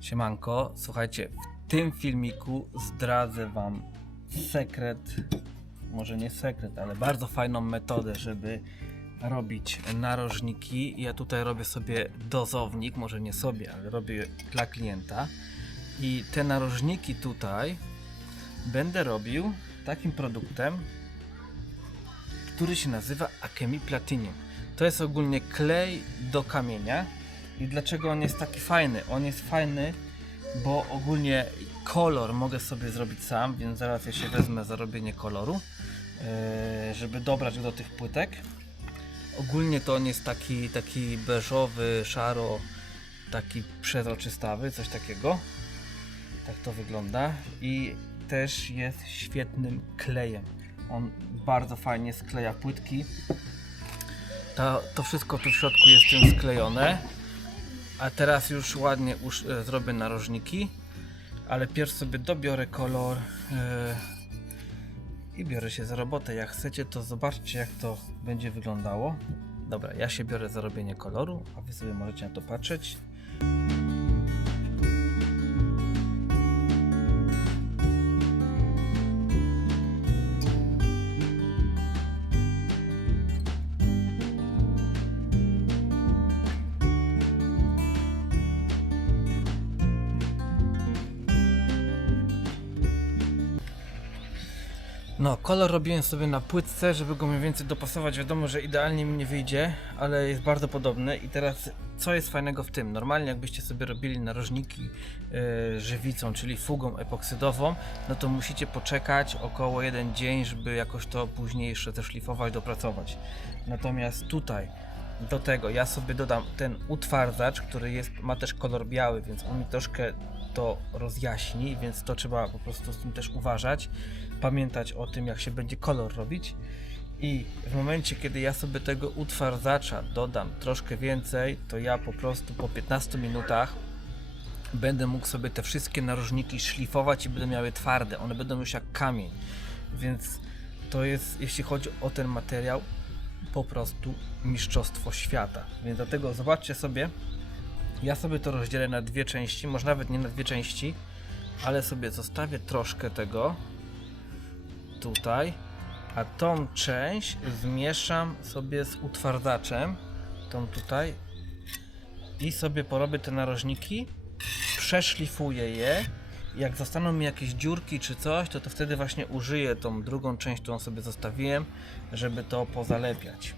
Siemanko, słuchajcie, w tym filmiku zdradzę wam sekret, może nie sekret, ale bardzo fajną metodę, żeby robić narożniki. Ja tutaj robię sobie dozownik, może nie sobie, ale robię dla klienta. I te narożniki tutaj będę robił takim produktem, który się nazywa Akemi Platinum. To jest ogólnie klej do kamienia. I dlaczego on jest taki fajny? On jest fajny, bo ogólnie kolor mogę sobie zrobić sam, więc zaraz ja się wezmę za robienie koloru, yy, żeby dobrać do tych płytek. Ogólnie to on jest taki, taki beżowy, szaro, taki przezroczystawy, coś takiego. Tak to wygląda. I też jest świetnym klejem. On bardzo fajnie skleja płytki. To wszystko tu w środku jest tym sklejone. A teraz już ładnie usz, e, zrobię narożniki. Ale pierw sobie dobiorę kolor e, i biorę się za robotę. Jak chcecie, to zobaczcie, jak to będzie wyglądało. Dobra, ja się biorę za robienie koloru, a wy sobie możecie na to patrzeć. No, kolor robiłem sobie na płytce, żeby go mniej więcej dopasować. Wiadomo, że idealnie mi nie wyjdzie, ale jest bardzo podobny. I teraz, co jest fajnego w tym? Normalnie, jakbyście sobie robili narożniki yy, żywicą, czyli fugą epoksydową, no to musicie poczekać około jeden dzień, żeby jakoś to później jeszcze zeszlifować, dopracować. Natomiast tutaj, do tego, ja sobie dodam ten utwardzacz, który jest, ma też kolor biały, więc on mi troszkę to rozjaśni, więc to trzeba po prostu z tym też uważać, pamiętać o tym, jak się będzie kolor robić. I w momencie, kiedy ja sobie tego utwardzacza dodam troszkę więcej, to ja po prostu po 15 minutach będę mógł sobie te wszystkie narożniki szlifować i będą miały twarde. One będą już jak kamień. Więc to jest, jeśli chodzi o ten materiał, po prostu mistrzostwo świata. Więc dlatego zobaczcie sobie, ja sobie to rozdzielę na dwie części, może nawet nie na dwie części, ale sobie zostawię troszkę tego tutaj, a tą część zmieszam sobie z utwardzaczem, tą tutaj i sobie porobię te narożniki, przeszlifuję je. Jak zostaną mi jakieś dziurki czy coś, to, to wtedy właśnie użyję tą drugą część, którą sobie zostawiłem, żeby to pozalepiać.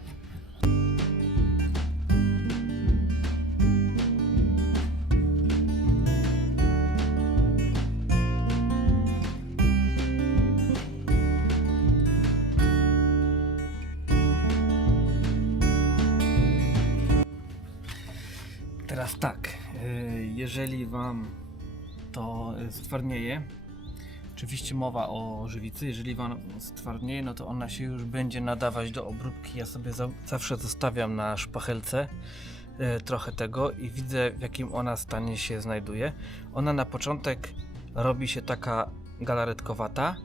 Teraz tak, y, jeżeli Wam to y, stwardnieje, oczywiście mowa o żywicy, jeżeli Wam stwardnieje, no to ona się już będzie nadawać do obróbki. Ja sobie za, zawsze zostawiam na szpachelce y, trochę tego i widzę w jakim ona stanie się znajduje. Ona na początek robi się taka galaretkowata,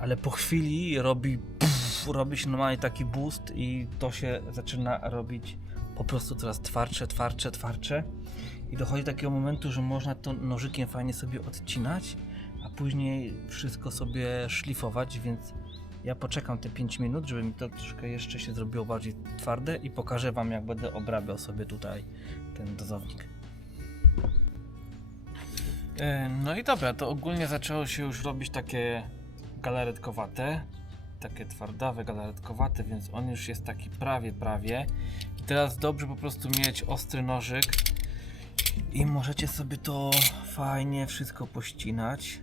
ale po chwili robi pff, robi się normalnie taki boost i to się zaczyna robić po prostu coraz twardsze, twardsze, twardsze i dochodzi do takiego momentu, że można to nożykiem fajnie sobie odcinać, a później wszystko sobie szlifować, więc ja poczekam te 5 minut, żeby mi to troszkę jeszcze się zrobiło bardziej twarde i pokażę Wam jak będę obrabiał sobie tutaj ten dozownik. E, No i dobra, to ogólnie zaczęło się już robić takie galaretkowate, takie twardawe, galaretkowate, więc on już jest taki prawie, prawie. I teraz dobrze po prostu mieć ostry nożyk i możecie sobie to fajnie wszystko pościnać.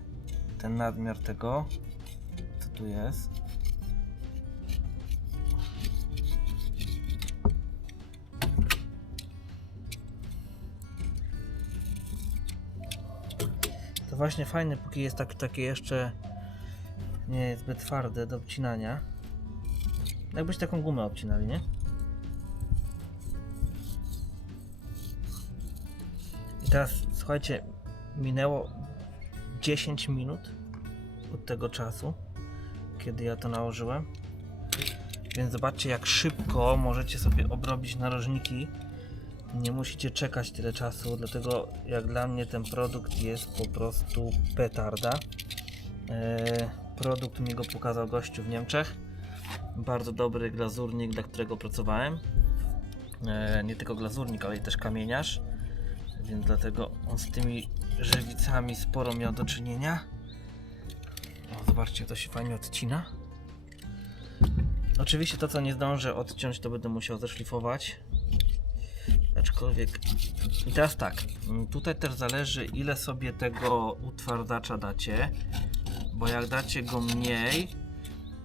Ten nadmiar tego, co tu jest. To właśnie fajne, póki jest tak, takie jeszcze nie jest zbyt twarde do obcinania. Jakbyś taką gumę obcinali, nie? I teraz słuchajcie, minęło 10 minut od tego czasu, kiedy ja to nałożyłem. Więc zobaczcie, jak szybko możecie sobie obrobić narożniki Nie musicie czekać tyle czasu, dlatego jak dla mnie ten produkt jest po prostu petarda. E, produkt mi go pokazał gościu w Niemczech. Bardzo dobry glazurnik, dla którego pracowałem. E, nie tylko glazurnik, ale i też kamieniarz. Więc dlatego on z tymi żywicami sporo miał do czynienia. O, zobaczcie, to się fajnie odcina. Oczywiście to, co nie zdążę odciąć, to będę musiał zeszlifować. Aczkolwiek. I teraz tak. Tutaj też zależy, ile sobie tego utwardzacza dacie. Bo jak dacie go mniej,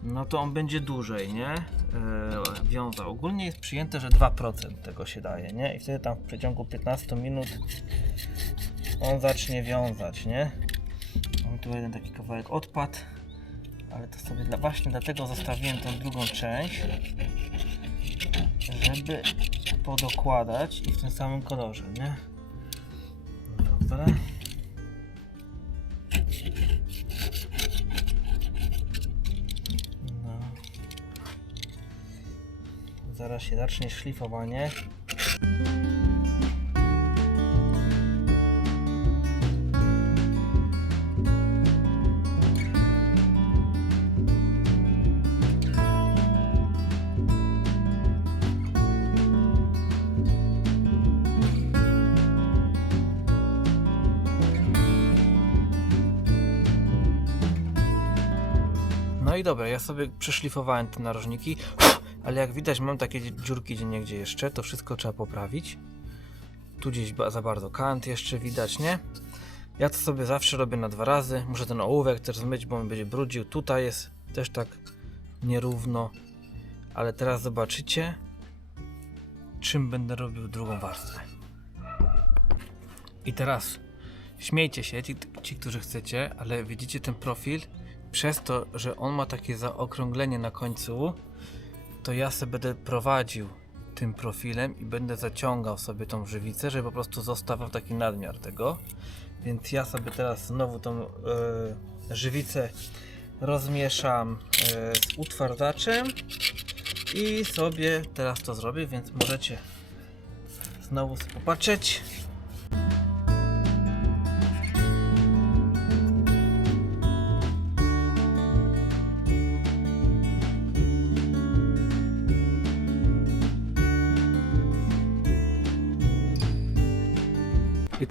no to on będzie dłużej, nie? E, wiązał. Ogólnie jest przyjęte, że 2% tego się daje, nie? I wtedy tam w przeciągu 15 minut on zacznie wiązać, nie? Mam tu jeden taki kawałek odpadł, ale to sobie dla, właśnie dlatego zostawiłem tą drugą część, żeby podokładać i w tym samym kolorze, nie? Dobra. Zaraz się zacznie szlifowanie. No i dobra, ja sobie przeszlifowałem te narożniki, ale jak widać mam takie dziurki gdzie niegdzie jeszcze, to wszystko trzeba poprawić. Tu gdzieś za bardzo kant jeszcze widać, nie? Ja to sobie zawsze robię na dwa razy. Muszę ten ołówek też zmyć, bo on będzie brudził. Tutaj jest też tak nierówno. Ale teraz zobaczycie, czym będę robił drugą warstwę. I teraz śmiejcie się, ci, ci którzy chcecie, ale widzicie ten profil? Przez to, że on ma takie zaokrąglenie na końcu, to ja sobie będę prowadził tym profilem i będę zaciągał sobie tą żywicę, żeby po prostu zostawał taki nadmiar tego. Więc ja sobie teraz znowu tą e, żywicę rozmieszam e, z utwardzaczem i sobie teraz to zrobię, więc możecie znowu popatrzeć.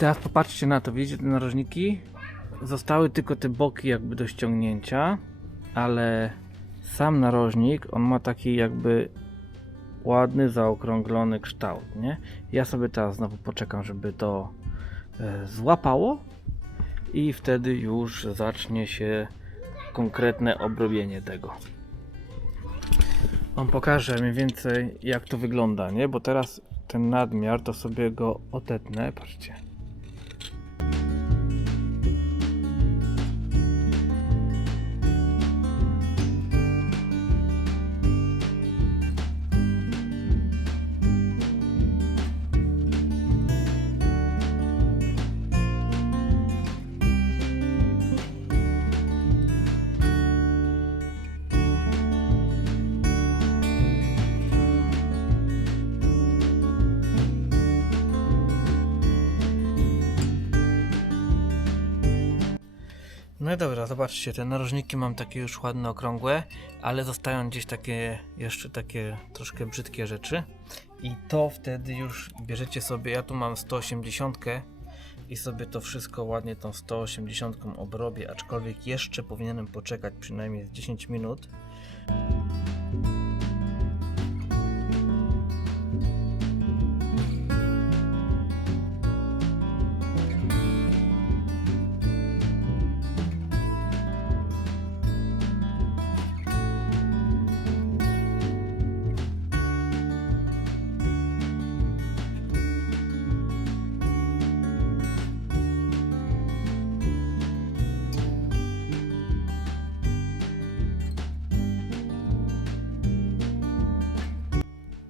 Teraz popatrzcie na to, widzicie te narożniki? Zostały tylko te boki jakby do ściągnięcia, ale sam narożnik, on ma taki jakby ładny, zaokrąglony kształt, nie? Ja sobie teraz znowu poczekam, żeby to e, złapało i wtedy już zacznie się konkretne obrobienie tego. Wam pokażę mniej więcej jak to wygląda, nie? Bo teraz ten nadmiar to sobie go otetnę, patrzcie. No dobra, zobaczcie, te narożniki mam takie już ładne, okrągłe, ale zostają gdzieś takie, jeszcze takie troszkę brzydkie rzeczy. I to wtedy już bierzecie sobie, ja tu mam 180 i sobie to wszystko ładnie tą 180 obrobię, aczkolwiek jeszcze powinienem poczekać przynajmniej z 10 minut.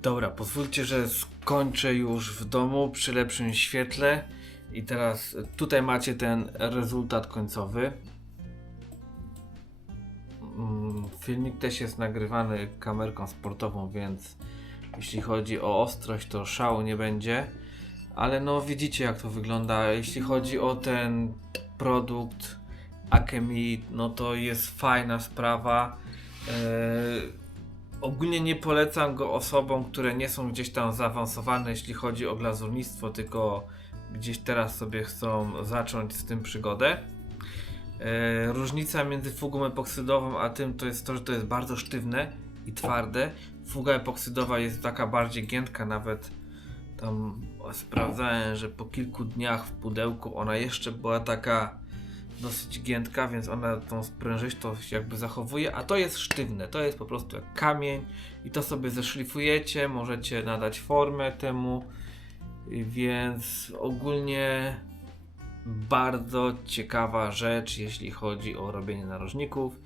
Dobra, pozwólcie, że skończę już w domu przy lepszym świetle. I teraz tutaj macie ten rezultat końcowy. Mm, Filmik też jest nagrywany kamerką sportową, więc jeśli chodzi o ostrość, to szału nie będzie. Ale no widzicie jak to wygląda. Jeśli chodzi o ten produkt Akemi, no to jest fajna sprawa. Eee, ogólnie nie polecam go osobom, które nie są gdzieś tam zaawansowane, jeśli chodzi o glazurnictwo, tylko gdzieś teraz sobie chcą zacząć z tym przygodę. E, różnica między fugą epoksydową a tym to jest to, że to jest bardzo sztywne i twarde. Fuga epoksydowa jest taka bardziej giętka, nawet tam sprawdzałem, że po kilku dniach w pudełku ona jeszcze była taka dosyć giętka, więc ona tą sprężystość jakby zachowuje, a to jest sztywne, to jest po prostu jak kamień i to sobie zeszlifujecie, możecie nadać formę temu, więc ogólnie bardzo ciekawa rzecz, jeśli chodzi o robienie narożników.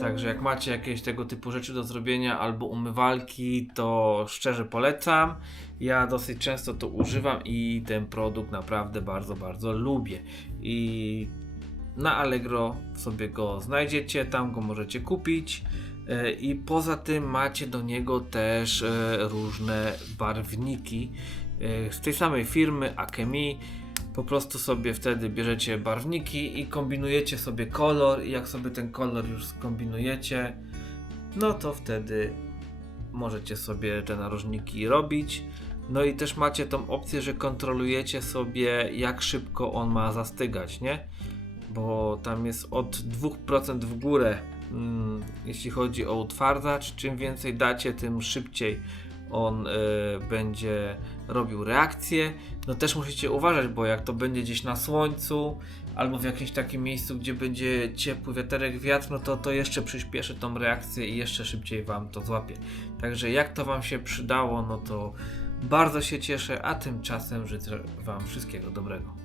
Także jak macie jakieś tego typu rzeczy do zrobienia albo umywalki, to szczerze polecam. Ja dosyć często to używam i ten produkt naprawdę bardzo, bardzo lubię. I na Allegro sobie go znajdziecie, tam go możecie kupić. E, I poza tym macie do niego też e, różne barwniki e, z tej samej firmy Akemi. Po prostu sobie wtedy bierzecie barwniki i kombinujecie sobie kolor. I jak sobie ten kolor już skombinujecie, no to wtedy możecie sobie te narożniki robić. No i też macie tą opcję, że kontrolujecie sobie jak szybko on ma zastygać, nie? Bo tam jest od 2% w górę, mm, jeśli chodzi o utwardzacz. Czym więcej dacie, tym szybciej on y, będzie robił reakcję. No też musicie uważać, bo jak to będzie gdzieś na słońcu albo w jakimś takim miejscu, gdzie będzie ciepły wiaterek, wiatr, no to to jeszcze przyspieszy tą reakcję i jeszcze szybciej Wam to złapie. Także jak to Wam się przydało, no to bardzo się cieszę, a tymczasem życzę Wam wszystkiego dobrego.